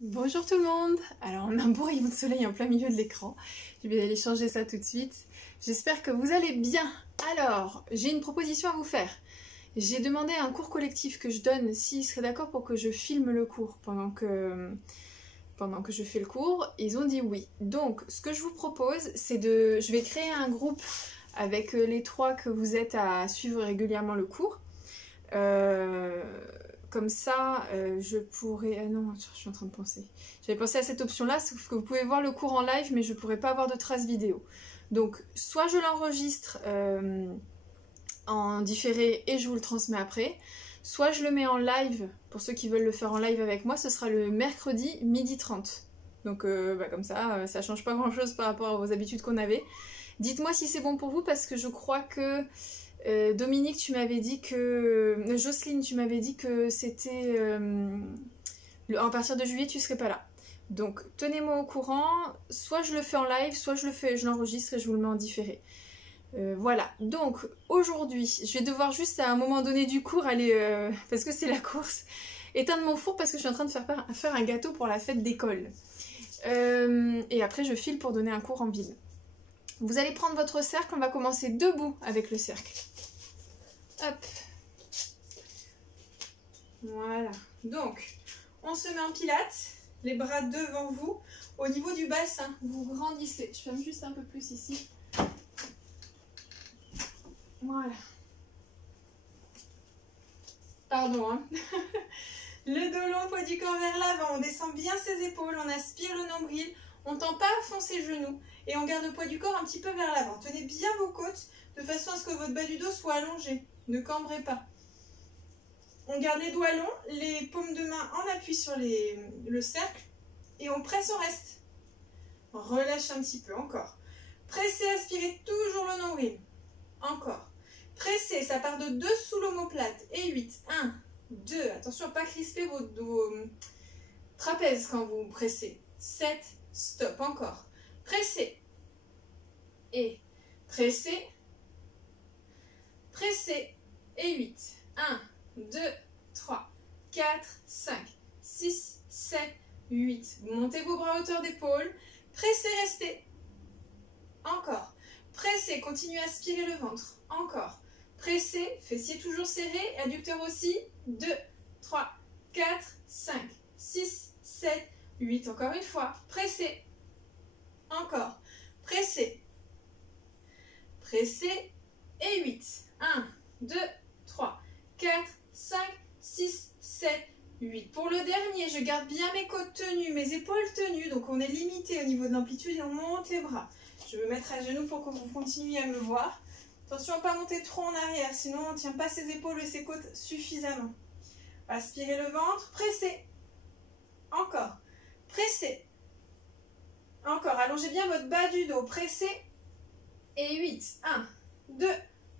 Bonjour tout le monde. Alors on a un beau rayon de soleil en plein milieu de l'écran. Je vais aller changer ça tout de suite. J'espère que vous allez bien. Alors, j'ai une proposition à vous faire. J'ai demandé à un cours collectif que je donne s'ils seraient d'accord pour que je filme le cours pendant que je fais le cours. Ils ont dit oui. Donc, ce que je vous propose, c'est de... Je vais créer un groupe avec les trois que vous êtes à suivre régulièrement le cours. Comme ça, je pourrais... Ah non, je suis en train de penser. J'avais pensé à cette option-là, sauf que vous pouvez voir le cours en live, mais je ne pourrais pas avoir de traces vidéo. Donc, soit je l'enregistre en différé et je vous le transmets après, soit je le mets en live, pour ceux qui veulent le faire en live avec moi, ce sera le mercredi 12h30. Donc, comme ça, ça ne change pas grand-chose par rapport aux habitudes qu'on avait. Dites-moi si c'est bon pour vous, parce que je crois que... Dominique, tu m'avais dit que... Jocelyne, tu m'avais dit que c'était... à partir de juillet, tu serais pas là. Donc, tenez-moi au courant. Soit je le fais en live, soit je l'enregistre et je vous le mets en différé. Voilà. Donc, aujourd'hui, je vais devoir juste à un moment donné du cours aller... parce que c'est la course. Éteindre mon four parce que je suis en train de faire un gâteau pour la fête d'école. Et après, je file pour donner un cours en ville. Vous allez prendre votre cercle, on va commencer debout avec le cercle. Hop. Voilà. Donc, on se met en pilates, les bras devant vous. Au niveau du bassin, vous grandissez. Je ferme juste un peu plus ici. Voilà. Pardon, hein. Le dos long, poids du corps vers l'avant. On descend bien ses épaules, on aspire le nombril. On ne tend pas à fond ses genoux et on garde le poids du corps un petit peu vers l'avant. Tenez bien vos côtes de façon à ce que votre bas du dos soit allongé. Ne cambrez pas. On garde les doigts longs, les paumes de main en appui sur le cercle et on presse au reste. Relâche un petit peu, encore. Pressez, aspirez toujours le nombril. Encore. Pressez, ça part de dessous l'omoplate. Et 8. 1, 2. Attention à ne pas crisper vos trapèzes quand vous pressez. 7. Stop, encore. Pressez. Et pressez. Pressez. Et 8. 1, 2, 3, 4, 5, 6, 7, 8. Vous montez vos bras à hauteur d'épaule. Pressez, restez. Encore. Pressez, continuez à aspirer le ventre. Encore. Pressez, fessiers toujours serrés, adducteurs aussi. 2, 3, 4, 5, 6, 7, 8. Encore une fois. Pressez. Encore. Pressez. Pressez. Et 8. 1, 2, 3, 4, 5, 6, 7, 8. Pour le dernier, je garde bien mes côtes tenues, mes épaules tenues. Donc on est limité au niveau de l'amplitude et on monte les bras. Je vais me mettre à genoux pour que vous continuiez à me voir. Attention à ne pas monter trop en arrière, sinon on ne tient pas ses épaules et ses côtes suffisamment. Aspirez le ventre, pressez. Encore. Pressez. Encore, allongez bien votre bas du dos, pressez. Et 8. 1, 2,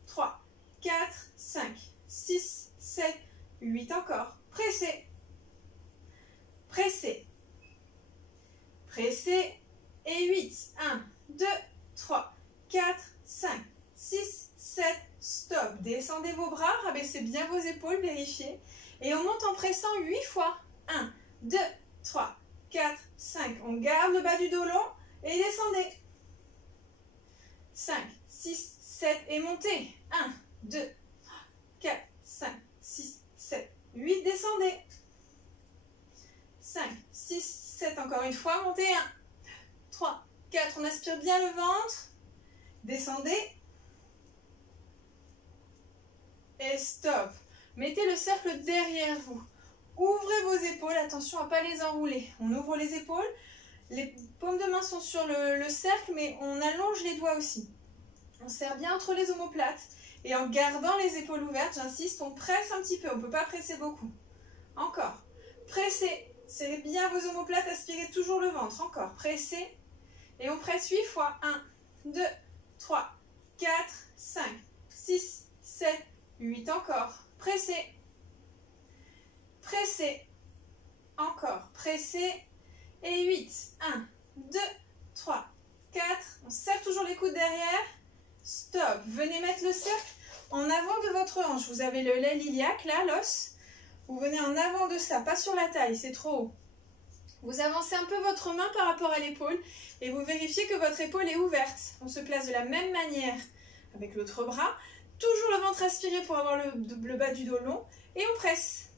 3, 4, 5, 6, 7, 8. Encore. Pressez. Pressez. Pressez. Et 8. 1, 2, 3, 4, 5, 6, 7. Stop. Descendez vos bras, rabaissez bien vos épaules, vérifiez. Et on monte en pressant 8 fois. 1, 2, 3, 4, 5. On garde le bas du dos long et descendez. 5, 6, 7 et montez. 1, 2, 3, 4, 5, 6, 7, 8. Descendez. 5, 6, 7. Encore une fois. Montez. 1, 3, 4. On aspire bien le ventre. Descendez. Et stop. Mettez le cercle derrière vous. Ouvrez vos épaules. Attention à ne pas les enrouler. On ouvre les épaules. Les paumes de main sont sur le cercle, mais on allonge les doigts aussi. On serre bien entre les omoplates. Et en gardant les épaules ouvertes, j'insiste, on presse un petit peu. On ne peut pas presser beaucoup. Encore. Pressez. Serrez bien vos omoplates. Aspirez toujours le ventre. Encore. Pressez. Et on presse 8 fois. 1, 2, 3, 4, 5, 6, 7, 8. Encore. Pressez. Pressez. Encore. Pressez. Et 8. 1, 2, 3, 4. On serre toujours les coudes derrière. Stop. Venez mettre le cercle en avant de votre hanche. Vous avez le lait iliaque, là, l'os. Vous venez en avant de ça, pas sur la taille, c'est trop haut. Vous avancez un peu votre main par rapport à l'épaule et vous vérifiez que votre épaule est ouverte. On se place de la même manière avec l'autre bras. Toujours le ventre aspiré pour avoir le bas du dos long. Et on presse.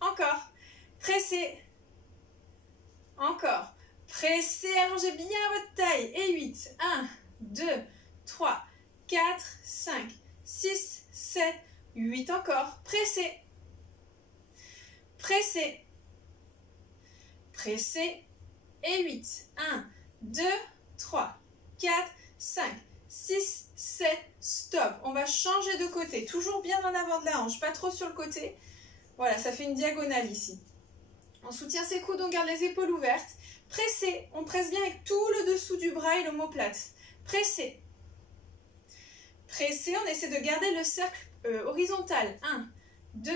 Encore. Pressez. Encore. Pressez, allongez bien votre taille. Et 8. 1, 2, 3, 4, 5, 6, 7, 8. Encore. Pressez. Pressez. Pressez. Et 8. 1, 2, 3, 4, 5, 6, 7. Stop. On va changer de côté. Toujours bien en avant de la hanche. Pas trop sur le côté. Voilà, ça fait une diagonale ici. On soutient ses coudes, on garde les épaules ouvertes. Pressez. On presse bien avec tout le dessous du bras et l'omoplate. Pressez. Pressez. On essaie de garder le cercle horizontal. 1, 2,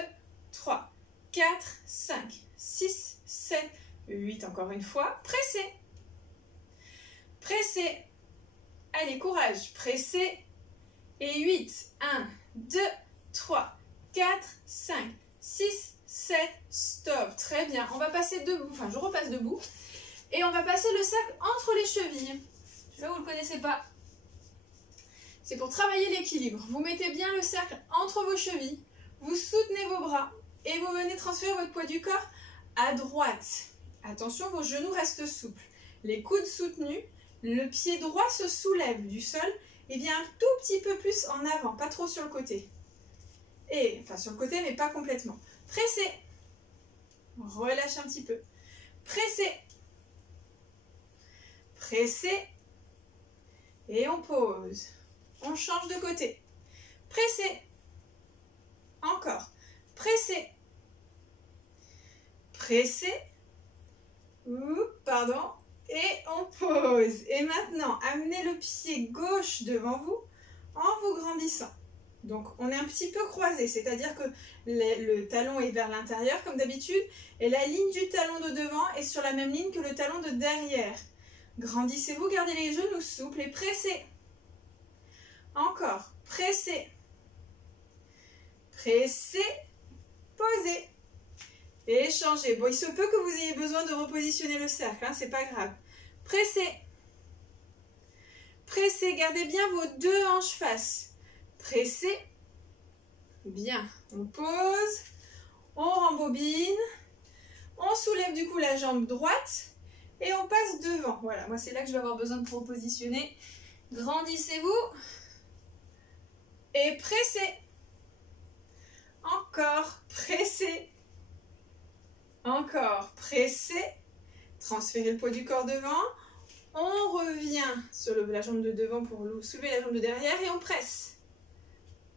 3, 4, 5, 6, 7, 8. Encore une fois. Pressez. Pressez. Allez, courage. Pressez. Et 8. 1, 2, 3, 4, 5, 6, 7. Stop. Très bien. On va passer debout. Enfin, je repasse debout. Et on va passer le cercle entre les chevilles. Là, vous ne le connaissez pas. C'est pour travailler l'équilibre. Vous mettez bien le cercle entre vos chevilles. Vous soutenez vos bras. Et vous venez transférer votre poids du corps à droite. Attention, vos genoux restent souples. Les coudes soutenus. Le pied droit se soulève du sol et vient un tout petit peu plus en avant, pas trop sur le côté. Et, enfin sur le côté, mais pas complètement. Pressez. Relâchez un petit peu. Pressez. Pressez. Et on pose. On change de côté. Pressez. Encore. Pressez. Pressez. Oups, pardon. Et on pose. Et maintenant, amenez le pied gauche devant vous en vous grandissant. Donc, on est un petit peu croisé, c'est-à-dire que le talon est vers l'intérieur comme d'habitude et la ligne du talon de devant est sur la même ligne que le talon de derrière. Grandissez-vous, gardez les genoux souples et pressez. Encore. Pressez. Pressez. Posez. Et changez. Bon, il se peut que vous ayez besoin de repositionner le cercle, hein, c'est pas grave. Pressez. Pressez, gardez bien vos deux hanches face. Pressez. Bien. On pose. On rembobine. On soulève du coup la jambe droite. Et on passe devant. Voilà, moi c'est là que je vais avoir besoin de repositionner. Grandissez-vous. Et pressez. Encore. Pressez. Encore, pressez, transférez le poids du corps devant, on revient sur la jambe de devant pour soulever la jambe de derrière et on presse.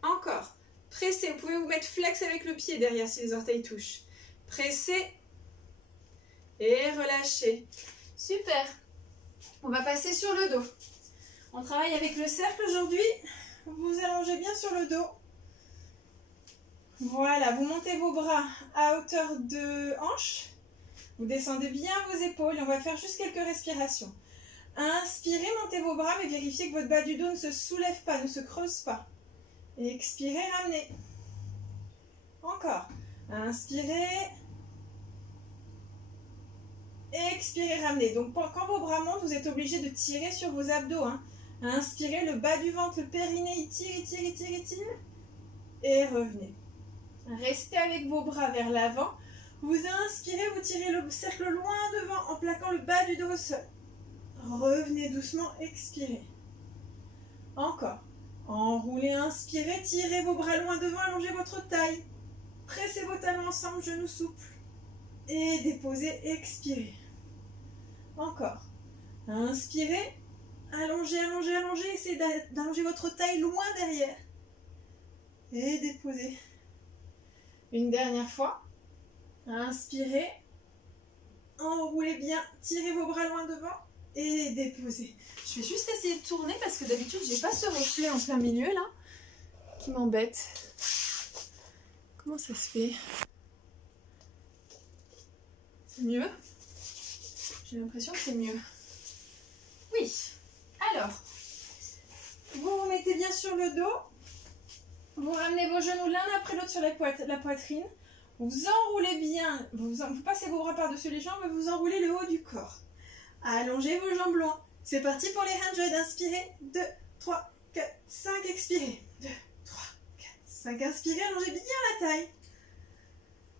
Encore, pressez, vous pouvez vous mettre flex avec le pied derrière si les orteils touchent. Pressez et relâchez. Super, on va passer sur le dos. On travaille avec le cercle aujourd'hui, vous allongez bien sur le dos. Voilà, vous montez vos bras à hauteur de hanche. Vous descendez bien vos épaules et on va faire juste quelques respirations. Inspirez, montez vos bras, mais vérifiez que votre bas du dos ne se soulève pas, ne se creuse pas. Et expirez, ramenez. Encore. Inspirez. Expirez, ramenez. Donc quand vos bras montent, vous êtes obligé de tirer sur vos abdos. Hein. Inspirez, le bas du ventre, le périnée, il tire, il tire, il tire, il tire. Et revenez. Restez avec vos bras vers l'avant. Vous inspirez, vous tirez le cercle loin devant en plaquant le bas du dos au sol. Revenez doucement, expirez. Encore. Enroulez, inspirez, tirez vos bras loin devant, allongez votre taille. Pressez vos talons ensemble, genoux souples. Et déposez, expirez. Encore. Inspirez, allongez, allongez, allongez. Essayez d'allonger votre taille loin derrière. Et déposez. Une dernière fois. Inspirez. Enroulez bien. Tirez vos bras loin devant. Et déposez. Je vais juste essayer de tourner parce que d'habitude, j'ai pas ce reflet en plein milieu là. Qui m'embête. Comment ça se fait? C'est mieux? J'ai l'impression que c'est mieux. Oui. Alors. Vous vous mettez bien sur le dos. Vous ramenez vos genoux l'un après l'autre sur la poitrine. Vous enroulez bien, vous passez vos bras par-dessus les jambes et vous enroulez le haut du corps. Allongez vos jambes loin. C'est parti pour les 100. Inspirez. 2, 3, 4, 5. Expirez. 2, 3, 4, 5. Inspirez. Allongez bien la taille.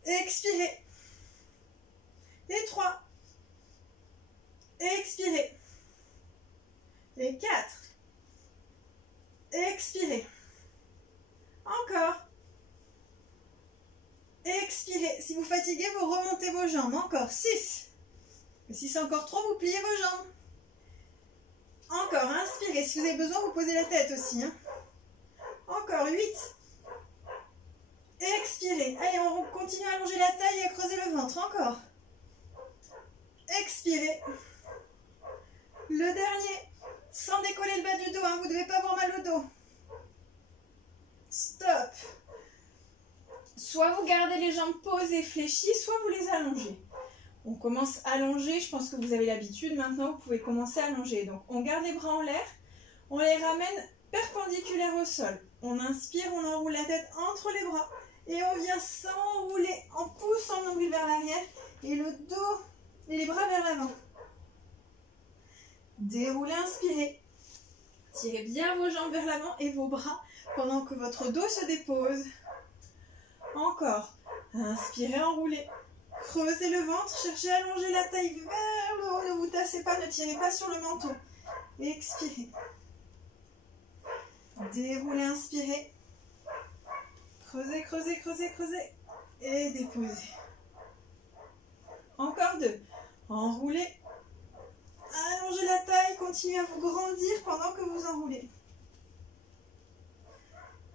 Expirez. Et 3. Expirez. Et 4. Expirez. Encore. Expirez. Si vous fatiguez, vous remontez vos jambes. Encore. 6. Et si c'est encore trop, vous pliez vos jambes. Encore. Inspirez. Si vous avez besoin, vous posez la tête aussi. Hein. Encore. 8. Expirez. Allez, on continue à allonger la taille et à creuser le ventre. Encore. Expirez. Le dernier. Sans décoller le bas du dos. Hein. Vous ne devez pas avoir mal au dos. Stop. Soit vous gardez les jambes posées, fléchies, soit vous les allongez. On commence à allonger, je pense que vous avez l'habitude. Maintenant, vous pouvez commencer à allonger. Donc, on garde les bras en l'air. On les ramène perpendiculaires au sol. On inspire, on enroule la tête entre les bras. Et on vient s'enrouler en poussant le nombril vers l'arrière et le dos et les bras vers l'avant. Déroulez, inspirez. Tirez bien vos jambes vers l'avant et vos bras pendant que votre dos se dépose. Encore. Inspirez, enroulez. Creusez le ventre, cherchez à allonger la taille vers le haut. Ne vous tassez pas, ne tirez pas sur le menton. Expirez. Déroulez, inspirez. Creusez, creusez, creusez, creusez. Et déposez. Encore 2. Enroulez. Allongez la taille, continuez à vous grandir pendant que vous enroulez.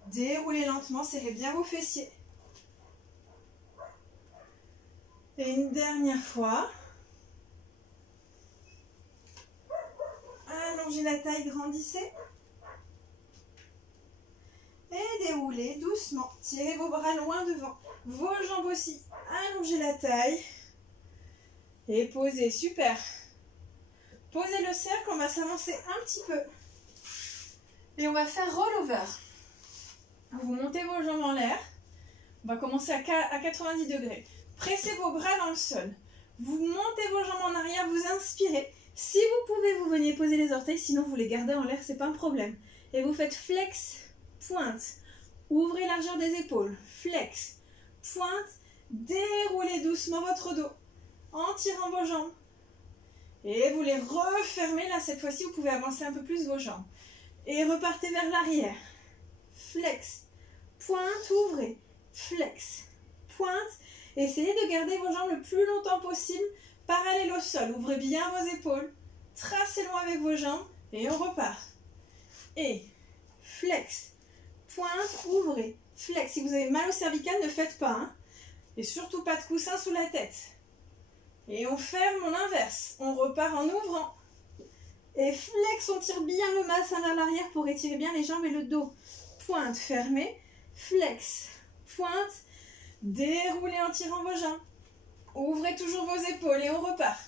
Déroulez lentement, serrez bien vos fessiers. Et une dernière fois. Allongez la taille, grandissez. Et déroulez doucement. Tirez vos bras loin devant. Vos jambes aussi. Allongez la taille. Et posez. Super. Posez le cercle. On va s'avancer un petit peu. Et on va faire roll-over. Vous montez vos jambes en l'air. On va commencer à 90 degrés. Pressez vos bras dans le sol. Vous montez vos jambes en arrière. Vous inspirez. Si vous pouvez, vous venez poser les orteils. Sinon, vous les gardez en l'air. C'est pas un problème. Et vous faites flex. Pointe, ouvrez largeur des épaules, flex, pointe, déroulez doucement votre dos en tirant vos jambes et vous les refermez. Là cette fois-ci vous pouvez avancer un peu plus vos jambes et repartez vers l'arrière, flex, pointe, ouvrez, flex, pointe, essayez de garder vos jambes le plus longtemps possible parallèles au sol, ouvrez bien vos épaules, tracez loin avec vos jambes et on repart et flex, pointe, ouvrez, flex. Si vous avez mal au cervical, ne faites pas. Hein. Et surtout pas de coussin sous la tête. Et on ferme, on inverse. On repart en ouvrant. Et flex, on tire bien le bassin vers l'arrière pour étirer bien les jambes et le dos. Pointe, fermez, flex, pointe, déroulez en tirant vos jambes. Ouvrez toujours vos épaules et on repart.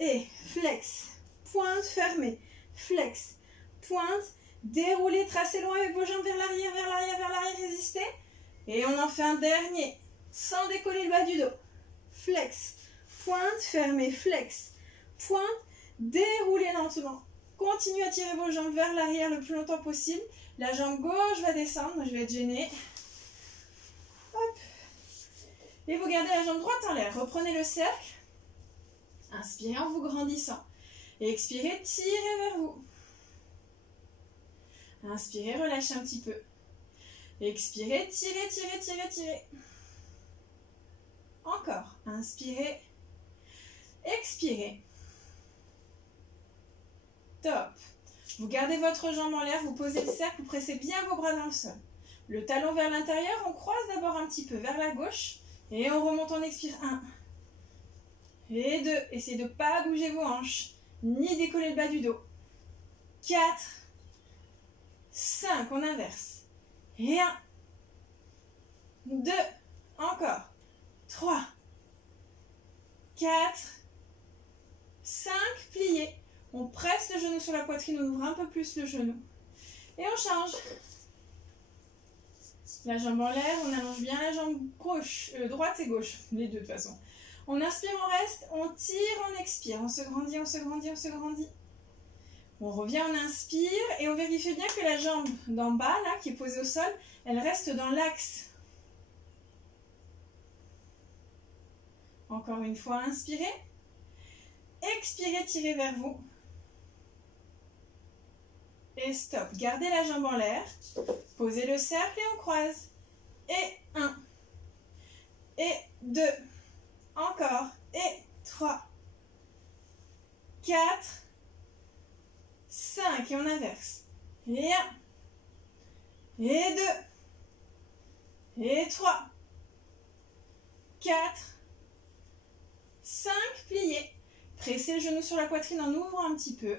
Et flex, pointe, fermez, flex, pointe, déroulez, tracez loin avec vos jambes vers l'arrière, vers l'arrière, vers l'arrière, résistez. Et on en fait un dernier, sans décoller le bas du dos. Flex, pointe, fermez, flex, pointe, déroulez lentement. Continuez à tirer vos jambes vers l'arrière le plus longtemps possible. La jambe gauche va descendre, moi je vais être gênée. Hop. Et vous gardez la jambe droite en l'air. Reprenez le cercle. Inspirez en vous grandissant. Et expirez, tirez vers vous. Inspirez, relâchez un petit peu. Expirez, tirez, tirez, tirez, tirez. Encore. Inspirez. Expirez. Top. Vous gardez votre jambe en l'air, vous posez le cercle, vous pressez bien vos bras dans le sol. Le talon vers l'intérieur, on croise d'abord un petit peu vers la gauche. Et on remonte, on expire. 1. Et 2. Essayez de ne pas bouger vos hanches, ni décoller le bas du dos. 4. 5, on inverse. Et 1, 2, encore. 3, 4, 5, pliez. On presse le genou sur la poitrine, on ouvre un peu plus le genou. Et on change. La jambe en l'air, on allonge bien la jambe gauche, droite et gauche, les deux de toute façon. On inspire, on reste, on tire, on expire. On se grandit, on se grandit, on se grandit. On revient, on inspire et on vérifie bien que la jambe d'en bas, là, qui est posée au sol, elle reste dans l'axe. Encore une fois, inspirez. Expirez, tirez vers vous. Et stop. Gardez la jambe en l'air. Posez le cercle et on croise. Et 1. Et 2. Encore. Et 3. 4. 5. Et on inverse. Et 1. Et 2. Et 3. 4. 5. Pliez. Pressez le genou sur la poitrine en ouvrant un petit peu.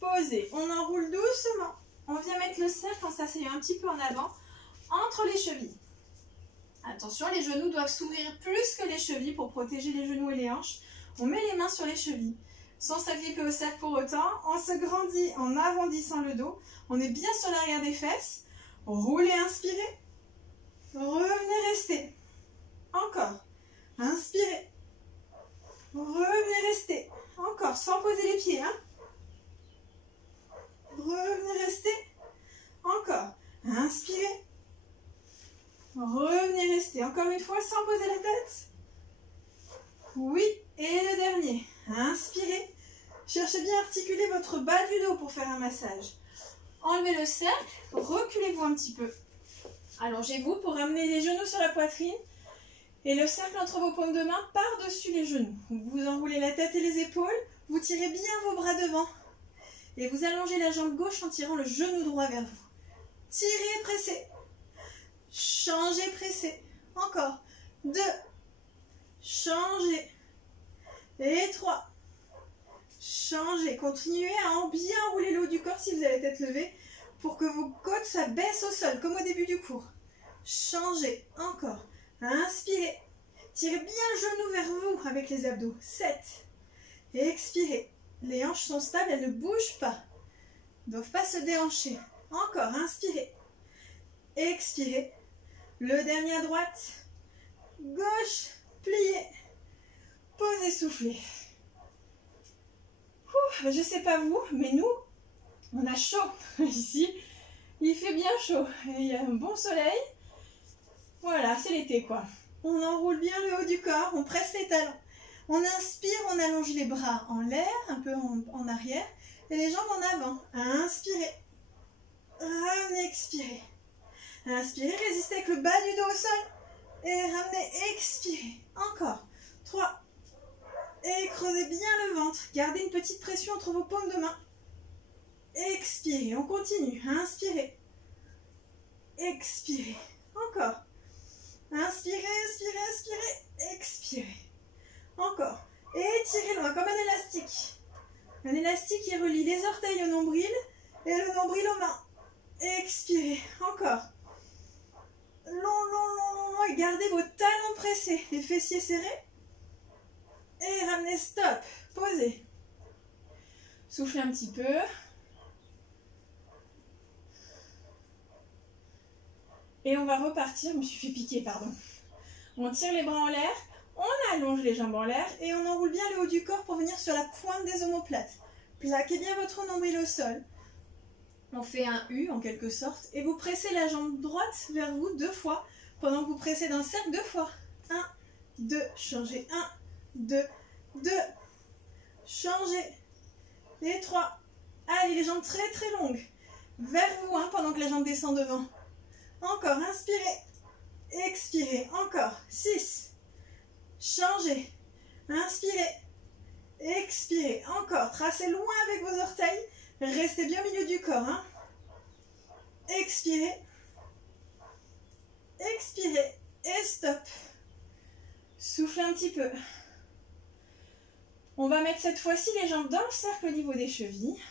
Posez. On enroule doucement. On vient mettre le cercle en s'asseyant un petit peu en avant entre les chevilles. Attention, les genoux doivent s'ouvrir plus que les chevilles pour protéger les genoux et les hanches. On met les mains sur les chevilles. Sans s'agripper au cercle pour autant, on se grandit en arrondissant le dos. On est bien sur l'arrière des fesses. Roulez, inspirez. Revenez, restez. Encore. Inspirez. Revenez, restez. Encore, sans poser les pieds. Hein. Revenez, restez. Encore. Inspirez. Revenez, restez. Encore une fois, sans poser la tête. Oui. Et le dernier. Inspirez. Cherchez bien à articuler votre bas du dos pour faire un massage. Enlevez le cercle. Reculez-vous un petit peu. Allongez-vous pour ramener les genoux sur la poitrine. Et le cercle entre vos paumes de main par-dessus les genoux. Vous enroulez la tête et les épaules. Vous tirez bien vos bras devant. Et vous allongez la jambe gauche en tirant le genou droit vers vous. Tirez, pressez. Changez, pressez. Encore. 2. Changez. Et 3. Changez. Continuez à bien rouler le haut du corps si vous avez la tête levée pour que vos côtes s'abaissent au sol, comme au début du cours. Changez. Encore. Inspirez. Tirez bien le genou vers vous avec les abdos. 7. Expirez. Les hanches sont stables, elles ne bougent pas. Elles ne doivent pas se déhancher. Encore. Inspirez. Expirez. Le dernier à droite. Gauche. Pliez. Posez, soufflez. Je ne sais pas vous, mais nous, on a chaud ici. Il fait bien chaud. Et il y a un bon soleil. Voilà, c'est l'été quoi. On enroule bien le haut du corps, on presse les talons. On inspire, on allonge les bras en l'air, un peu en arrière, et les jambes en avant. Inspirez. Expirez. Inspirez, résistez avec le bas du dos au sol. Et ramenez, expirez. Encore. 3. Et creusez bien le ventre. Gardez une petite pression entre vos paumes de main. Expirez, on continue. Inspirez. Expirez. Encore. Inspirez, inspirez, inspirez. Expirez. Encore. Étirez loin comme un élastique. Un élastique qui relie les orteils au nombril et le nombril aux mains. Expirez. Encore. Long, long, long, long, long. Et gardez vos talons pressés. Les fessiers serrés. Et ramenez, stop. Posez. Soufflez un petit peu. Et on va repartir. Je me suis fait piquer, pardon. On tire les bras en l'air. On allonge les jambes en l'air. Et on enroule bien le haut du corps pour venir sur la pointe des omoplates. Plaquez bien votre nombril au sol. On fait un U en quelque sorte. Et vous pressez la jambe droite vers vous 2 fois. Pendant que vous pressez dans le cercle 2 fois. 1, 2, changez. 1, 2, 2. Changez. Et 3. Allez, les jambes très très longues. Vers vous pendant que la jambe descend devant. Encore, inspirez. Expirez. Encore. 6. Changez. Inspirez. Expirez. Encore. Tracez loin avec vos orteils. Restez bien au milieu du corps. Expirez. Expirez. Et stop. Soufflez un petit peu. On va mettre cette fois-ci les jambes dans le cercle au niveau des chevilles.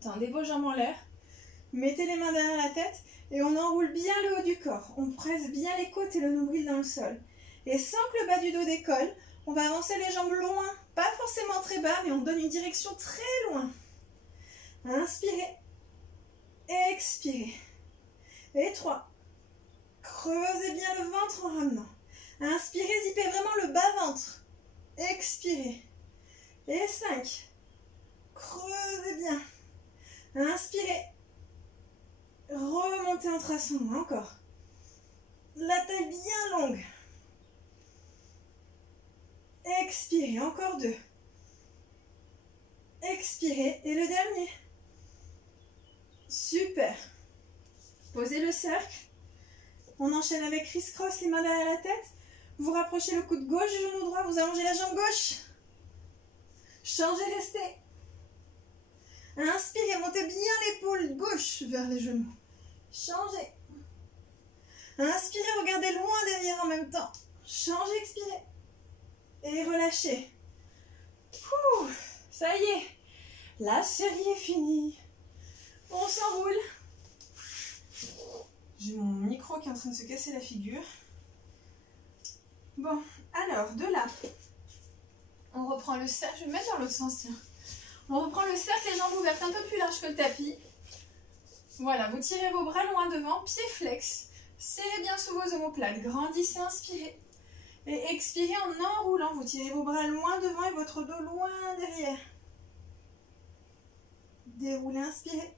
Tendez vos jambes en l'air. Mettez les mains derrière la tête et on enroule bien le haut du corps. On presse bien les côtes et le nombril dans le sol. Et sans que le bas du dos décolle, on va avancer les jambes loin. Pas forcément très bas, mais on donne une direction très loin. Inspirez. Expirez. Et 3. Creusez bien le ventre en ramenant. Inspirez, zippez vraiment le bas-ventre. Expirez. Et 5. Creusez bien. Inspirez. Remontez en traçant. Encore. La taille bien longue. Expirez. Encore 2. Expirez. Et le dernier. Super. Posez le cercle. On enchaîne avec criss-cross, les mains derrière la tête. Vous rapprochez le coude gauche du genou droit. Vous allongez la jambe gauche. Changez, restez. Inspirez, montez bien l'épaule gauche vers les genoux. Changez. Inspirez, regardez loin derrière en même temps. Changez, expirez. Et relâchez. Ouh, ça y est. La série est finie. On s'enroule. J'ai mon micro qui est en train de se casser la figure. Bon, alors, de là, on reprend le cercle. Je vais me mettre dans l'autre sens, tiens. On reprend le cercle, les jambes ouvertes un peu plus large que le tapis. Voilà, vous tirez vos bras loin devant, pieds flex. Serrez bien sous vos omoplates. Grandissez, inspirez. Et expirez en enroulant. Vous tirez vos bras loin devant et votre dos loin derrière. Déroulez, inspirez.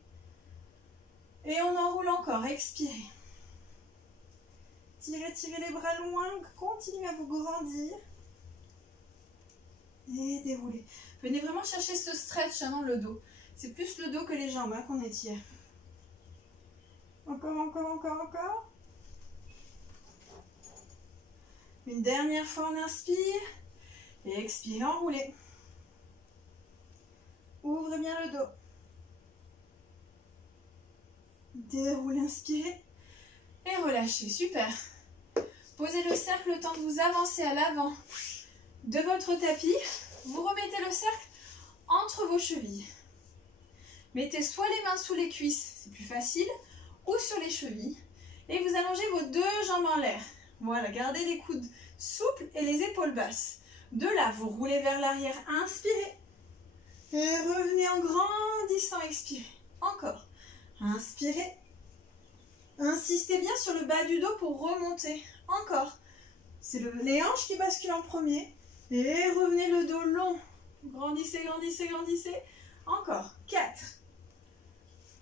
Et on enroule encore, expirez. Tirez, tirez les bras loin, continuez à vous grandir. Et déroulez. Venez vraiment chercher ce stretch dans le dos. C'est plus le dos que les jambes qu'on étire. Encore, encore, encore, encore. Une dernière fois, on inspire. Et expirez, enroulez. Ouvrez bien le dos. Déroulez, inspirez. Et relâchez, super. Posez le cercle le temps de vous avancer à l'avant de votre tapis. Vous remettez le cercle entre vos chevilles. Mettez soit les mains sous les cuisses, c'est plus facile, ou sur les chevilles. Et vous allongez vos deux jambes en l'air. Voilà, gardez les coudes souples et les épaules basses. De là, vous roulez vers l'arrière, inspirez. Et revenez en grandissant, expirez. Encore. Inspirez. Insistez bien sur le bas du dos pour remonter. Encore. C'est les hanches qui basculent en premier. Et revenez le dos long. Grandissez, grandissez, grandissez. Encore. 4.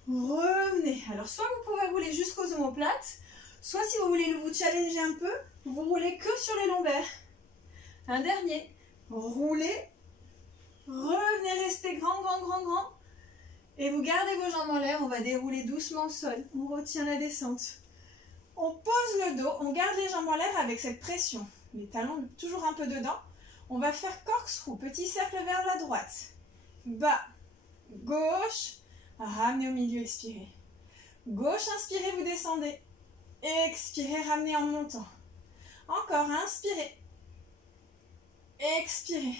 Revenez. Alors, soit vous pouvez rouler jusqu'aux omoplates, soit si vous voulez vous challenger un peu, vous roulez que sur les lombaires. Un dernier. Roulez. Revenez, restez grand, grand, grand, grand. Et vous gardez vos jambes en l'air. On va dérouler doucement le sol. On retient la descente. On pose le dos. On garde les jambes en l'air avec cette pression. Les talons toujours un peu dedans. On va faire corkscrew. Petit cercle vers la droite. Bas. Gauche. Ramenez au milieu. Expirez. Gauche. Inspirez. Vous descendez. Expirez. Ramenez en montant. Encore. Inspirez. Expirez.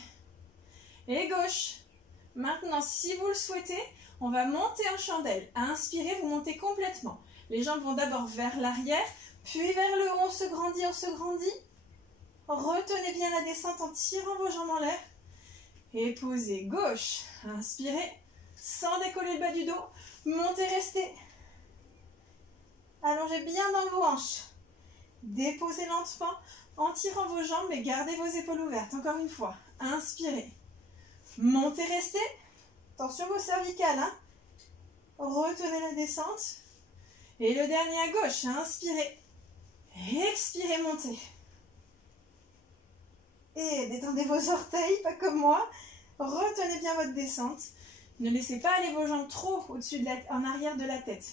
Et gauche. Maintenant, si vous le souhaitez, on va monter en chandelle. Inspirez, vous montez complètement. Les jambes vont d'abord vers l'arrière, puis vers le haut. On se grandit, on se grandit. Retenez bien la descente en tirant vos jambes en l'air. Et posez gauche. Inspirez, sans décoller le bas du dos. Montez, restez. Allongez bien dans vos hanches. Déposez lentement en tirant vos jambes et gardez vos épaules ouvertes. Encore une fois. Inspirez. Montez, restez. Attention vos cervicales. Hein. Retenez la descente. Et le dernier à gauche. Inspirez. Expirez, montez. Et détendez vos orteils, pas comme moi. Retenez bien votre descente. Ne laissez pas aller vos jambes trop au-dessus en arrière de la tête.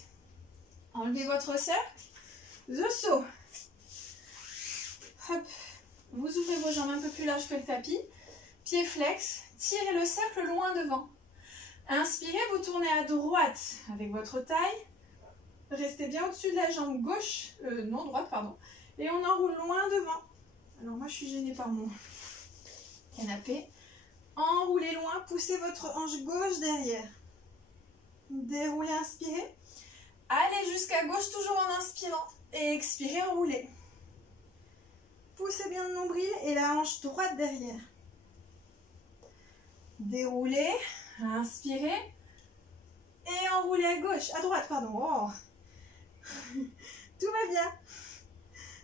Enlevez votre cercle. The saut. Hop. Vous ouvrez vos jambes un peu plus larges que le tapis. Pieds flex. Tirez le cercle loin devant. Inspirez, vous tournez à droite avec votre taille. Restez bien au-dessus de la jambe gauche, non droite, pardon. Et on enroule loin devant. Alors moi, je suis gênée par mon canapé. Enroulez loin, poussez votre hanche gauche derrière. Déroulez, inspirez. Allez jusqu'à gauche, toujours en inspirant. Et expirez, enroulez. Poussez bien le nombril et la hanche droite derrière. Déroulez, inspirez. Et enroulez à gauche, à droite, pardon. Oh. Tout va bien.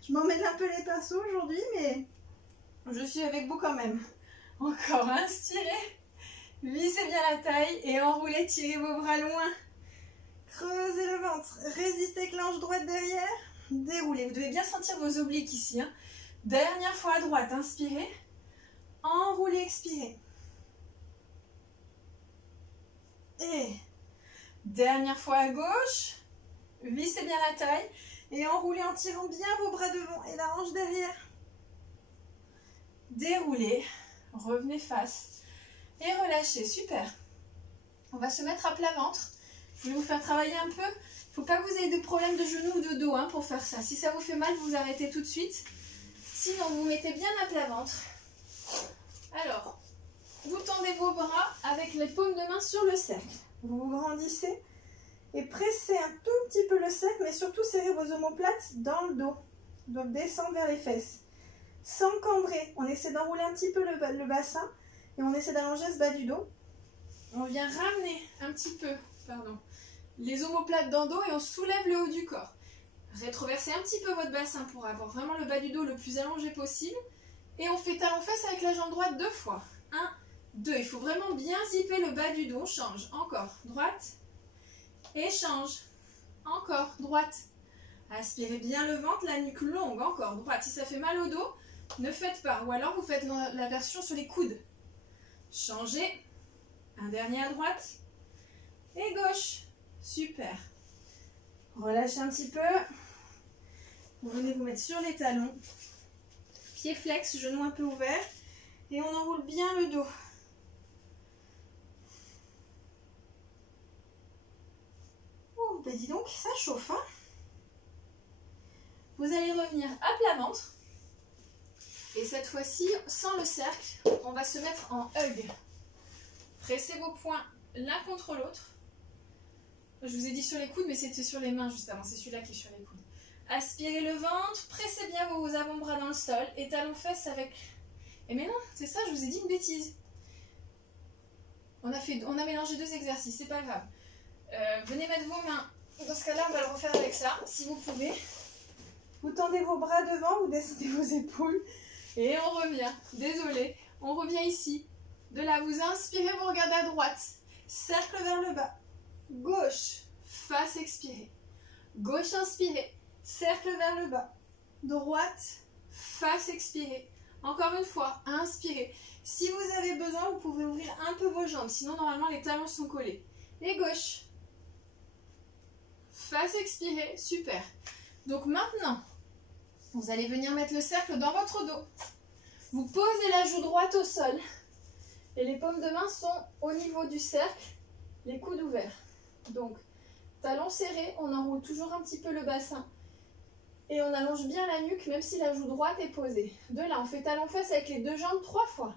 Je m'en mêle un peu les pinceaux aujourd'hui, mais je suis avec vous quand même. Encore, inspirez. Vissez bien la taille et enroulez, tirez vos bras loin. Creusez le ventre. Résistez avec l'ange droite derrière. Déroulez. Vous devez bien sentir vos obliques ici. Hein. Dernière fois à droite, inspirez. Enroulez, expirez. Et dernière fois à gauche. Vissez bien la taille. Et enroulez en tirant bien vos bras devant et la hanche derrière. Déroulez. Revenez face. Et relâchez. Super. On va se mettre à plat ventre. Je vais vous faire travailler un peu. Il ne faut pas que vous ayez de problème de genoux ou de dos hein, pour faire ça. Si ça vous fait mal, vous arrêtez tout de suite. Sinon, vous mettez bien à plat ventre. Alors, vous tendez vos bras avec les paumes de main sur le cercle. Vous vous grandissez et pressez un tout petit peu le cercle, mais surtout serrez vos omoplates dans le dos. Donc, descendre vers les fesses. Sans cambrer, on essaie d'enrouler un petit peu le bassin et on essaie d'allonger ce bas du dos. On vient ramener un petit peu, les omoplates dans le dos et on soulève le haut du corps. Rétroversez un petit peu votre bassin pour avoir vraiment le bas du dos le plus allongé possible. Et on fait talon-fesse avec la jambe droite 2 fois. 1, 2. Il faut vraiment bien zipper le bas du dos. On change. Encore. Droite. Et change. Encore. Droite. Aspirez bien le ventre, la nuque longue. Encore. Droite. Si ça fait mal au dos, ne faites pas. Ou alors vous faites la version sur les coudes. Changez. Un dernier à droite. Et gauche. Super. Relâchez un petit peu. Vous venez vous mettre sur les talons. Pieds flex, genoux un peu ouverts. Et on enroule bien le dos. Oh, bah dis donc, ça chauffe, hein. Vous allez revenir à plat ventre. Et cette fois-ci, sans le cercle, on va se mettre en hug. Pressez vos poings l'un contre l'autre. Je vous ai dit sur les coudes, mais c'était sur les mains juste avant. C'est celui-là qui est sur les coudes. Aspirez le ventre, pressez bien vos avant-bras dans le sol et talons-fesses avec... Et mais non, c'est ça, je vous ai dit une bêtise. On a mélangé 2 exercices, c'est pas grave. Venez mettre vos mains. Dans ce cas-là, on va le refaire avec ça, si vous pouvez. Vous tendez vos bras devant, vous descendez vos épaules. Et on revient. Désolé, on revient ici. De là, vous inspirez, vous regardez à droite. Cercle vers le bas. Gauche, face, expirez. Gauche, inspirez. Cercle vers le bas. Droite, face, expirez. Encore une fois, inspirez. Si vous avez besoin, vous pouvez ouvrir un peu vos jambes. Sinon, normalement, les talons sont collés. Et gauche. Face, expirez. Super. Donc maintenant, vous allez venir mettre le cercle dans votre dos. Vous posez la joue droite au sol. Et les paumes de main sont au niveau du cercle. Les coudes ouverts. Donc, talons serrés. On enroule toujours un petit peu le bassin. Et on allonge bien la nuque, même si la joue droite est posée. De là, on fait talon-fesse avec les 2 jambes 3 fois.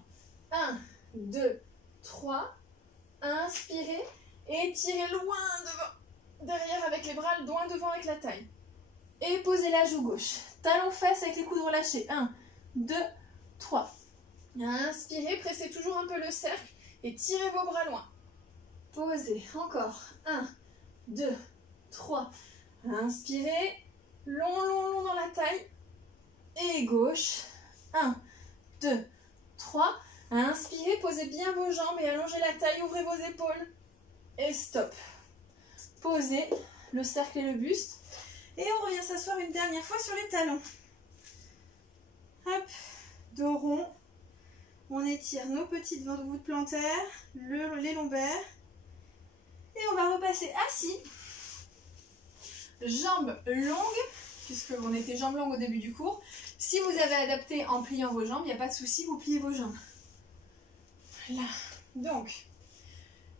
1, 2, 3. Inspirez. Et tirez loin devant. Derrière avec les bras, loin devant avec la taille. Et posez la joue gauche. Talon-fesse avec les coudes relâchés. 1, 2, 3. Inspirez, pressez toujours un peu le cercle. Et tirez vos bras loin. Posez. Encore. 1, 2, 3. Inspirez. Long, long, long dans la taille. Et gauche. 1, 2, 3. Inspirez, posez bien vos jambes et allongez la taille, ouvrez vos épaules. Et stop. Posez le cercle et le buste. Et on revient s'asseoir une dernière fois sur les talons. Hop, dos rond. On étire nos petites voûtes plantaires, les lombaires. Et on va repasser assis. Jambes longues, puisqu'on était jambes longues au début du cours. Si vous avez adapté en pliant vos jambes, il n'y a pas de souci, vous pliez vos jambes. Là. Donc,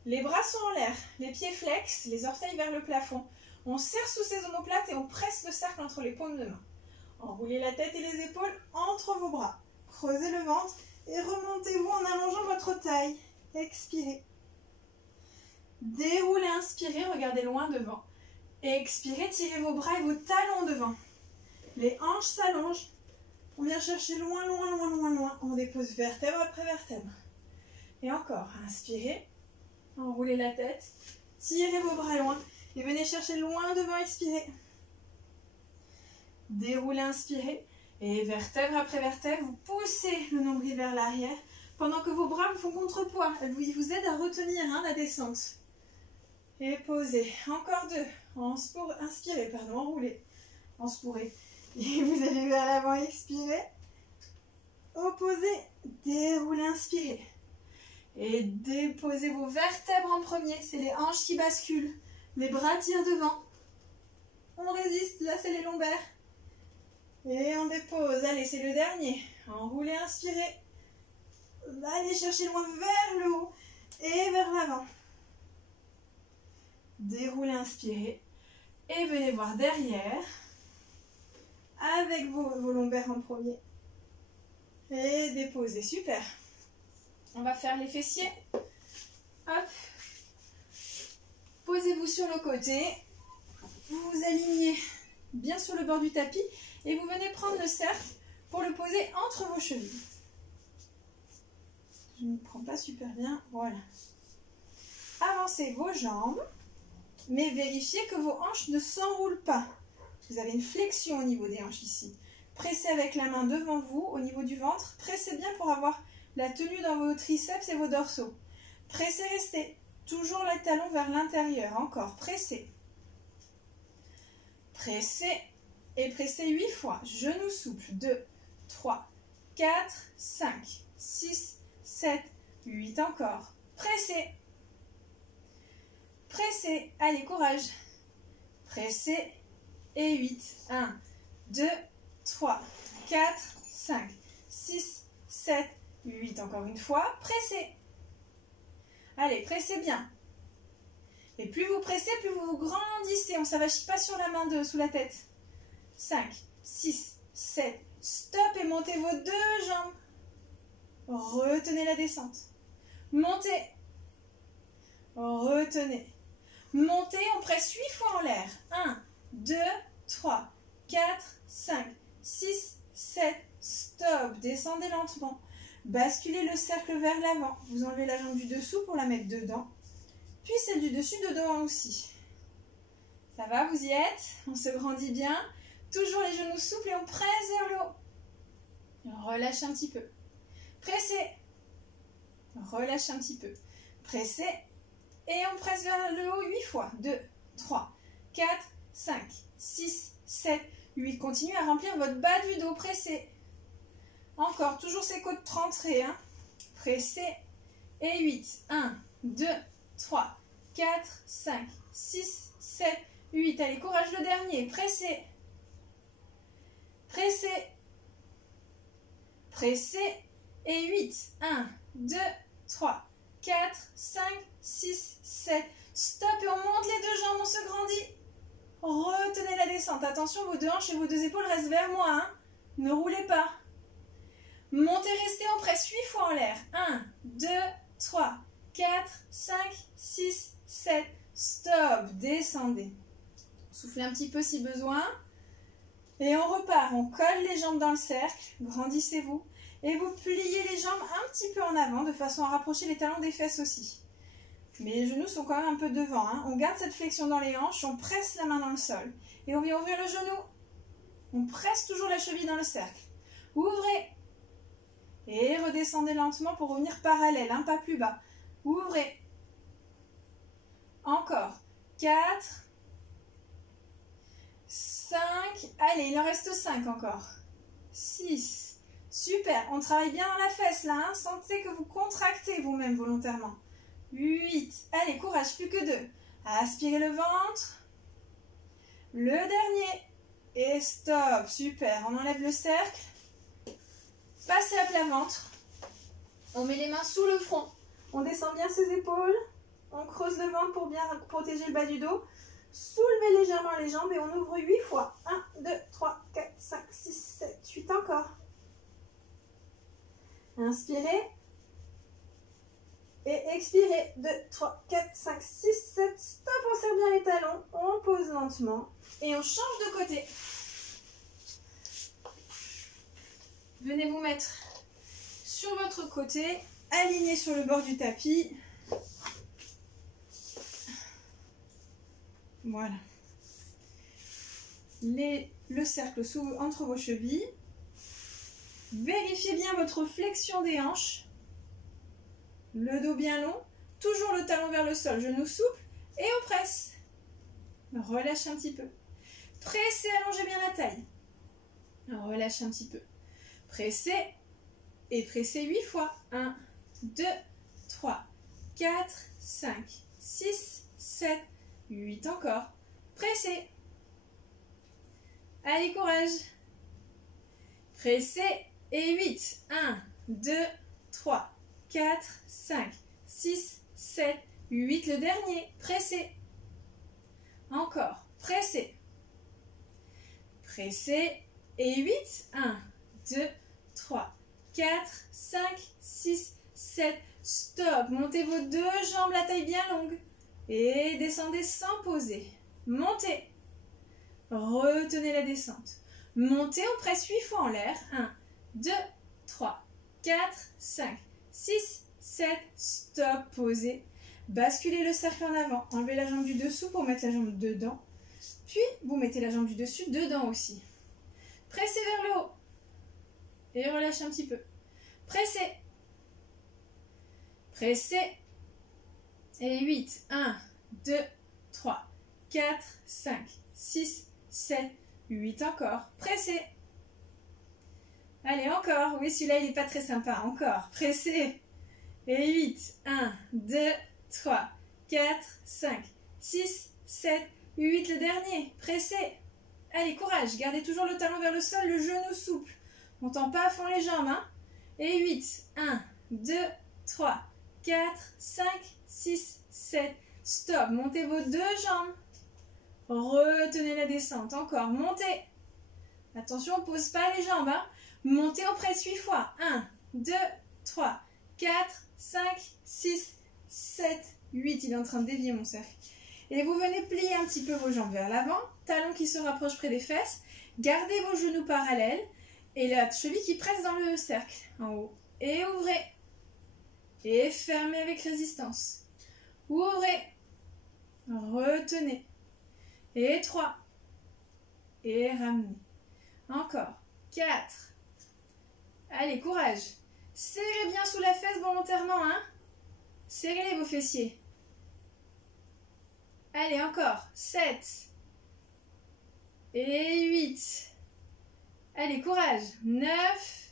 les bras sont en l'air, les pieds flex, les orteils vers le plafond. On serre sous ses omoplates et on presse le cercle entre les paumes de main. Enroulez la tête et les épaules entre vos bras. Creusez le ventre et remontez-vous en allongeant votre taille. Expirez. Déroulez, inspirez, regardez loin devant. Et expirez, tirez vos bras et vos talons devant. Les hanches s'allongent. On vient chercher loin, loin, loin, loin, loin. On dépose vertèbre après vertèbre. Et encore, inspirez. Enroulez la tête. Tirez vos bras loin. Et venez chercher loin devant, expirez. Déroulez, inspirez. Et vertèbre après vertèbre, vous poussez le nombril vers l'arrière pendant que vos bras vous font contrepoids. Ils vous aident à retenir la descente. Et posez. Encore 2. Inspirez, enroulez. Ensporez. Et vous allez vers l'avant, expirez. Opposez. Déroulez, inspirez. Et déposez vos vertèbres en premier. C'est les hanches qui basculent. Les bras tirent devant. On résiste. Là, c'est les lombaires. Et on dépose. Allez, c'est le dernier. Enroulez, inspirez. Allez chercher loin vers le haut et vers l'avant. Déroulez, inspirez. Et venez voir derrière. Avec vos lombaires en premier. Et déposez. Super. On va faire les fessiers. Hop. Posez-vous sur le côté. Vous vous alignez bien sur le bord du tapis. Et vous venez prendre le cercle pour le poser entre vos chevilles. Je ne prends pas super bien. Voilà. Avancez vos jambes. Mais vérifiez que vos hanches ne s'enroulent pas. Vous avez une flexion au niveau des hanches ici. Pressez avec la main devant vous, au niveau du ventre. Pressez bien pour avoir la tenue dans vos triceps et vos dorsaux. Pressez, restez. Toujours les talons vers l'intérieur. Encore, pressez. Pressez. Et pressez 8 fois. Genoux souples. 2, 3, 4, 5, 6, 7, 8 encore. Pressez. Pressez. Allez, courage. Pressez. Et 8. 1, 2, 3, 4, 5, 6, 7, 8. Encore une fois. Pressez. Allez, pressez bien. Et plus vous pressez, plus vous vous grandissez. On ne s'avachit pas sur la main sous la tête. 5, 6, 7. Stop et montez vos 2 jambes. Retenez la descente. Montez. Retenez. Montez, on presse 8 fois en l'air. 1, 2, 3, 4, 5, 6, 7. Stop. Descendez lentement. Basculez le cercle vers l'avant. Vous enlevez la jambe du dessous pour la mettre dedans. Puis celle du dessus dedans aussi. Ça va, vous y êtes? On se grandit bien. Toujours les genoux souples et on presse vers le haut. Relâchez un petit peu. Pressez. Relâchez un petit peu. Pressez. Et on presse vers le haut 8 fois. 2, 3, 4, 5, 6, 7, 8. Continuez à remplir votre bas du dos. Pressez. Encore. Toujours ces côtes rentrées. Pressez. Et 8. 1, 2, 3, 4, 5, 6, 7, 8. Allez, courage le dernier. Pressez. Pressez. Pressez. Et 8. 1, 2, 3, 4, 5, 6, 7. Stop et on monte les 2 jambes, on se grandit. Retenez la descente. Attention, vos 2 hanches et vos 2 épaules restent vers moi. Ne roulez pas. Montez, restez, on presse 8 fois en l'air. 1, 2, 3, 4, 5, 6, 7. Stop. Descendez. Soufflez un petit peu si besoin. Et on repart. On colle les jambes dans le cercle. Grandissez-vous. Et vous pliez les jambes un petit peu en avant de façon à rapprocher les talons des fesses aussi. Mais les genoux sont quand même un peu devant. On garde cette flexion dans les hanches. On presse la main dans le sol. Et on vient ouvrir le genou. On presse toujours la cheville dans le cercle. Ouvrez. Et redescendez lentement pour revenir parallèle. Un pas plus bas. Ouvrez. Encore. 4. 5. Allez, il en reste 5 encore. 6. Super, on travaille bien dans la fesse là, Sentez que vous contractez vous-même volontairement. 8, allez, courage, plus que 2. Aspirez le ventre. Le dernier. Et stop, super, on enlève le cercle. Passez à plat ventre. On met les mains sous le front. On descend bien ses épaules. On creuse le ventre pour bien protéger le bas du dos. Soulevez légèrement les jambes et on ouvre 8 fois. 1, 2, 3, 4, 5, 6, 7, 8 encore. Inspirez. Et expirez. 2, 3, 4, 5, 6, 7. Stop, on serre bien les talons. On pose lentement. Et on change de côté. Venez vous mettre sur votre côté. Aligné sur le bord du tapis. Voilà. Les le cercle entre vos chevilles. Vérifiez bien votre flexion des hanches. Le dos bien long. Toujours le talon vers le sol, genou souple. Et on presse. Relâche un petit peu. Pressez, allongez bien la taille. Relâche un petit peu. Pressez. Et pressez 8 fois. 1, 2, 3, 4, 5, 6, 7, 8 encore. Pressez. Allez, courage. Pressez et 8. 1, 2, 3, 4, 5, 6, 7, 8. Le dernier. Pressez. Encore. Pressez. Pressez et 8. 1, 2, 3, 4, 5, 6, 7. Stop. Montez vos deux jambes, la taille bien longue. Et descendez sans poser. Montez. Retenez la descente. Montez, on presse 8 fois en l'air. 1, 2, 3, 4, 5, 6, 7. Stop. Posez. Basculez le cercle en avant. Enlevez la jambe du dessous pour mettre la jambe dedans. Puis, vous mettez la jambe du dessus dedans aussi. Pressez vers le haut. Et relâchez un petit peu. Pressez. Pressez. Et 8. 1, 2, 3, 4, 5, 6, 7, 8 encore. Pressez. Allez, encore. Oui, celui-là, il n'est pas très sympa. Encore. Pressez. Et 8. 1, 2, 3, 4, 5, 6, 7, 8. Le dernier. Pressez. Allez, courage. Gardez toujours le talon vers le sol, le genou souple. Montant pas à fond les jambes. Hein. Et 8. 1, 2, 3, 4, 5, 6, 7. Stop. Montez vos deux jambes. Retenez la descente. Encore. Montez. Attention, on ne pose pas les jambes. Hein. Montez, on presse 8 fois. 1, 2, 3, 4, 5, 6, 7, 8. Il est en train de dévier mon cercle. Et vous venez plier un petit peu vos jambes vers l'avant. Talons qui se rapprochent près des fesses. Gardez vos genoux parallèles. Et la cheville qui presse dans le cercle. En haut. Et ouvrez. Et fermez avec résistance. Ouvrez. Retenez. Et 3. Et ramenez. Encore. 4. Allez, courage. Serrez bien sous la fesse volontairement. Hein. Serrez-les vos fessiers. Allez, encore. 7. Et 8. Allez, courage. 9.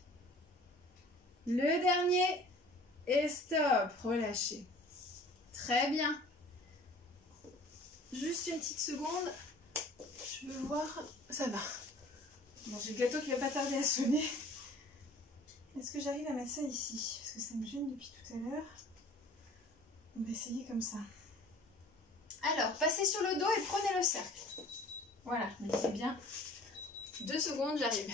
Le dernier. Et stop. Relâchez. Très bien. Juste une petite seconde. Je veux voir. Ça va. Bon, j'ai le gâteau qui va pas tarder à sonner. Est-ce que j'arrive à mettre ça ici? Parce que ça me gêne depuis tout à l'heure. On va essayer comme ça. Alors, passez sur le dos et prenez le cercle. Voilà, je me disais bien. 2 secondes, j'arrive.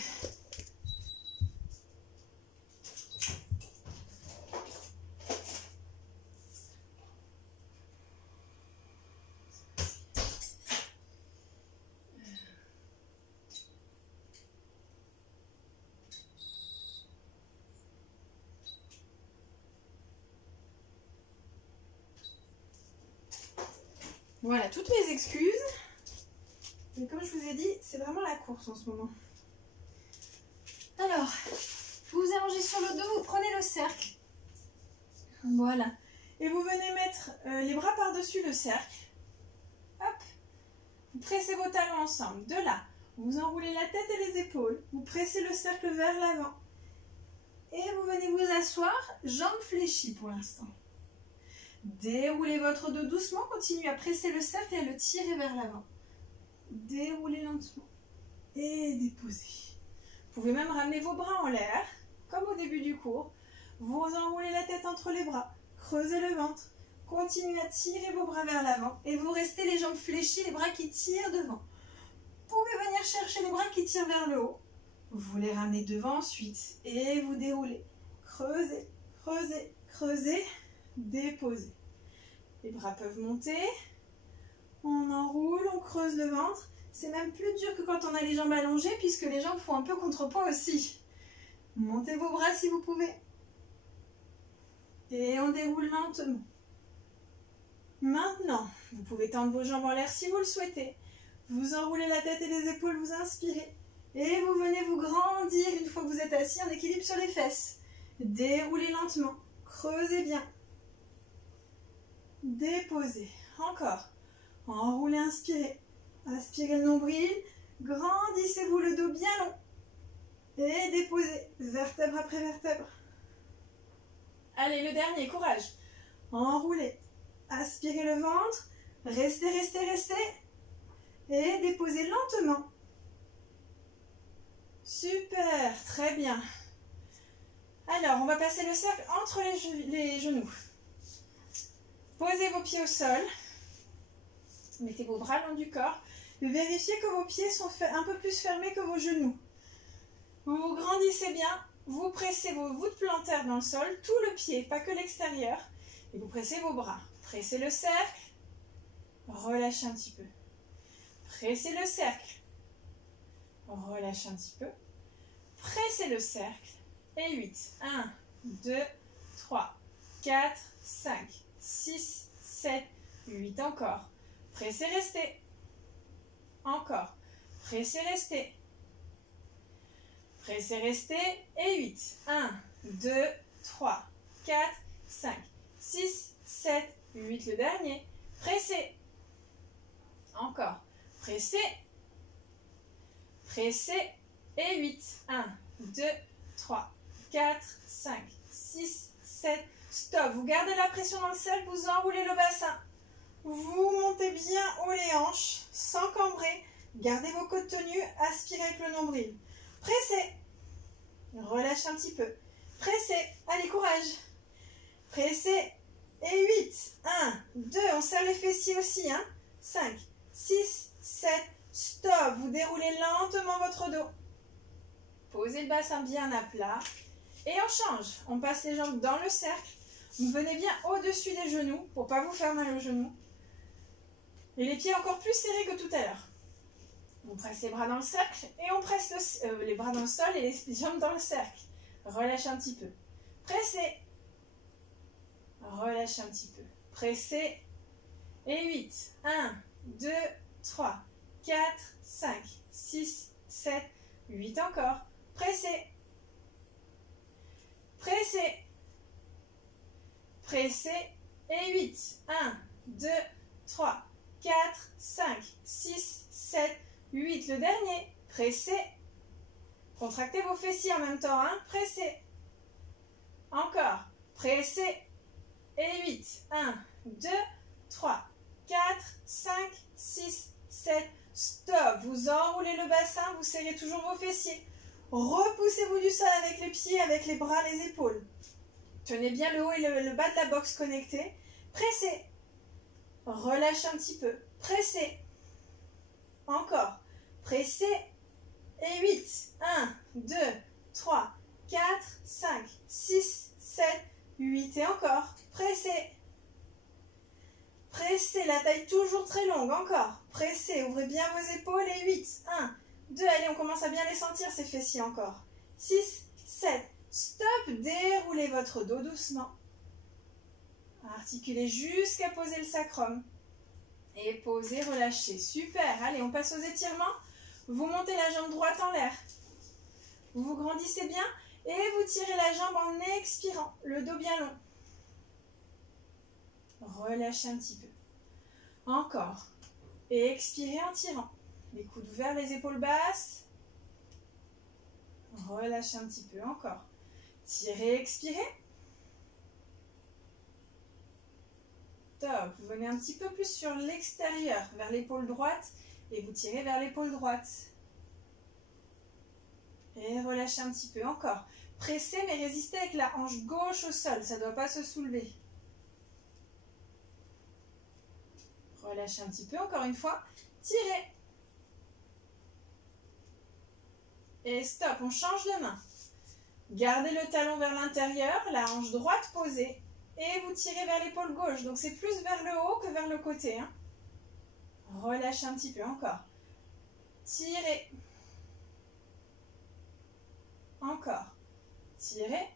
Voilà, toutes mes excuses. Mais comme je vous ai dit, c'est vraiment la course en ce moment. Alors, vous vous allongez sur le dos, vous prenez le cercle. Voilà. Et vous venez mettre les bras par-dessus le cercle. Hop. Vous pressez vos talons ensemble. De là, vous enroulez la tête et les épaules. Vous pressez le cercle vers l'avant. Et vous venez vous asseoir, jambes fléchies pour l'instant. Déroulez votre dos doucement, continuez à presser le cercle et à le tirer vers l'avant. Déroulez lentement et déposez. Vous pouvez même ramener vos bras en l'air, comme au début du cours. Vous enroulez la tête entre les bras, creusez le ventre. Continuez à tirer vos bras vers l'avant et vous restez les jambes fléchies, les bras qui tirent devant. Vous pouvez venir chercher les bras qui tirent vers le haut. Vous les ramenez devant ensuite et vous déroulez. Creusez, creusez, creusez. Déposez. Les bras peuvent monter. On enroule, on creuse le ventre. C'est même plus dur que quand on a les jambes allongées puisque les jambes font un peu contrepoids aussi. Montez vos bras si vous pouvez. Et on déroule lentement. Maintenant, vous pouvez tendre vos jambes en l'air si vous le souhaitez. Vous enroulez la tête et les épaules, vous inspirez. Et vous venez vous grandir une fois que vous êtes assis en équilibre sur les fesses. Déroulez lentement, creusez bien. Déposez, encore. Enroulez, inspirez. Aspirez le nombril, grandissez-vous le dos bien long. Et déposez, vertèbre après vertèbre. Allez, le dernier, courage. Enroulez, aspirez le ventre, restez, restez, restez. Et déposez lentement. Super, très bien. Alors, on va passer le cercle entre les genoux. Posez vos pieds au sol. Mettez vos bras le long du corps. Vérifiez que vos pieds sont un peu plus fermés que vos genoux. Vous vous grandissez bien. Vous pressez vos voûtes plantaires dans le sol, tout le pied, pas que l'extérieur. Et vous pressez vos bras. Pressez le cercle. Relâchez un petit peu. Pressez le cercle. Relâchez un petit peu. Pressez le cercle. Et 8. 1, 2, 3, 4, 5, 6, 7, 8 encore. Pressez, restez. Encore. Pressez, restez. Pressez, restez. Et 8. 1, 2, 3, 4, 5, 6, 7, 8. Le dernier. Pressez. Encore. Pressez. Pressez. Et 8. 1, 2, 3, 4, 5, 6, 7. Stop. Vous gardez la pression dans le cercle. Vous enroulez le bassin. Vous montez bien haut les hanches, sans cambrer. Gardez vos côtes tenues, aspirez avec le nombril. Pressez. Relâchez un petit peu. Pressez. Allez, courage. Pressez. Et 8. 1, 2. On serre les fessiers aussi. 5, 6, 7. Stop. Vous déroulez lentement votre dos. Posez le bassin bien à plat. Et on change. On passe les jambes dans le cercle. Vous venez bien au-dessus des genoux pour ne pas vous faire mal aux genoux. Et les pieds encore plus serrés que tout à l'heure. On presse les bras dans le cercle et on presse les bras dans le sol et les jambes dans le cercle. Relâchez un petit peu. Pressez. Relâchez un petit peu. Pressez. Et 8. 1, 2, 3, 4, 5, 6, 7, 8 encore. Pressez. Pressez. Pressez. Et 8. 1, 2, 3, 4, 5, 6, 7, 8. Le dernier. Pressez. Contractez vos fessiers en même temps. Pressez. Encore. Pressez. Et 8. 1, 2, 3, 4, 5, 6, 7. Stop. Vous enroulez le bassin. Vous serrez toujours vos fessiers. Repoussez-vous du sol avec les pieds, avec les bras, les épaules. Tenez bien le haut et le bas de la boxe connectés. Pressez. Relâchez un petit peu. Pressez. Encore. Pressez. Et 8. 1, 2, 3, 4, 5, 6, 7, 8. Et encore. Pressez. Pressez. La taille toujours très longue. Encore. Pressez. Ouvrez bien vos épaules. Et 8. 1, 2. Allez, on commence à bien les sentir, ces fessiers encore. 6, 7. Stop. Déroulez votre dos doucement. Articulez jusqu'à poser le sacrum. Et posez, relâchez. Super. Allez, on passe aux étirements. Vous montez la jambe droite en l'air. Vous vous grandissez bien et vous tirez la jambe en expirant. Le dos bien long. Relâchez un petit peu. Encore. Et expirez en tirant. Les coudes ouverts, les épaules basses. Relâchez un petit peu. Encore. Tirez, expirez. Top. Vous venez un petit peu plus sur l'extérieur, vers l'épaule droite, et vous tirez vers l'épaule droite. Et relâchez un petit peu. Encore. Pressez, mais résistez avec la hanche gauche au sol. Ça ne doit pas se soulever. Relâchez un petit peu. Encore une fois. Tirez. Et stop. On change de main. Gardez le talon vers l'intérieur, la hanche droite posée. Et vous tirez vers l'épaule gauche. Donc c'est plus vers le haut que vers le côté. Relâchez un petit peu. Encore. Tirez. Encore. Tirez.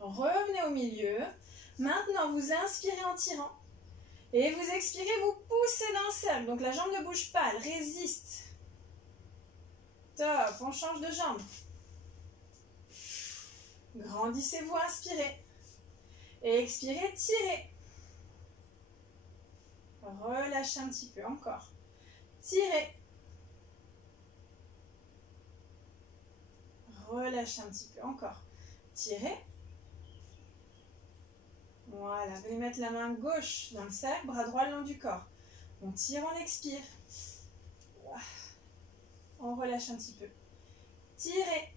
Revenez au milieu. Maintenant, vous inspirez en tirant. Et vous expirez, vous poussez dans le cercle. Donc la jambe ne bouge pas, elle résiste. Top, on change de jambe. Grandissez-vous, inspirez. Et expirez, tirez. Relâchez un petit peu, encore. Tirez. Relâchez un petit peu, encore. Tirez. Voilà, venez mettre la main gauche dans le cercle, bras droit le long du corps. On tire, on expire. On relâche un petit peu. Tirez.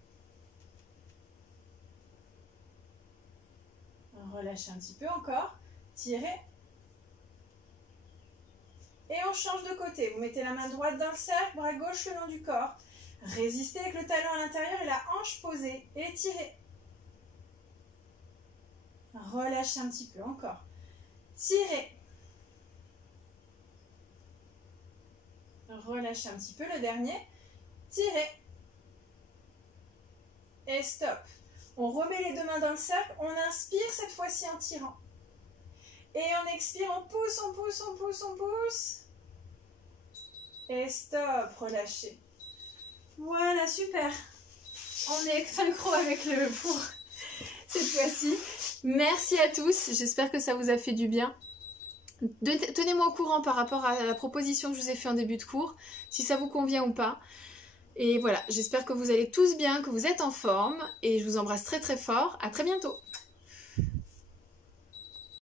On relâche un petit peu encore. Tirez. Et on change de côté. Vous mettez la main droite dans le cercle, bras gauche le long du corps. Résistez avec le talon à l'intérieur et la hanche posée. Étirez. Relâchez un petit peu encore. Tirez. Relâchez un petit peu le dernier. Tirez. Et stop. On remet les deux mains dans le cercle. On inspire cette fois-ci en tirant. Et on expire, on pousse, on pousse, on pousse, on pousse. Et stop, relâchez. Voilà, super. On est synchro avec le pour cette fois-ci. Merci à tous, j'espère que ça vous a fait du bien. Tenez-moi au courant par rapport à la proposition que je vous ai fait en début de cours, si ça vous convient ou pas. Et voilà, j'espère que vous allez tous bien, que vous êtes en forme, et je vous embrasse très très fort. À très bientôt.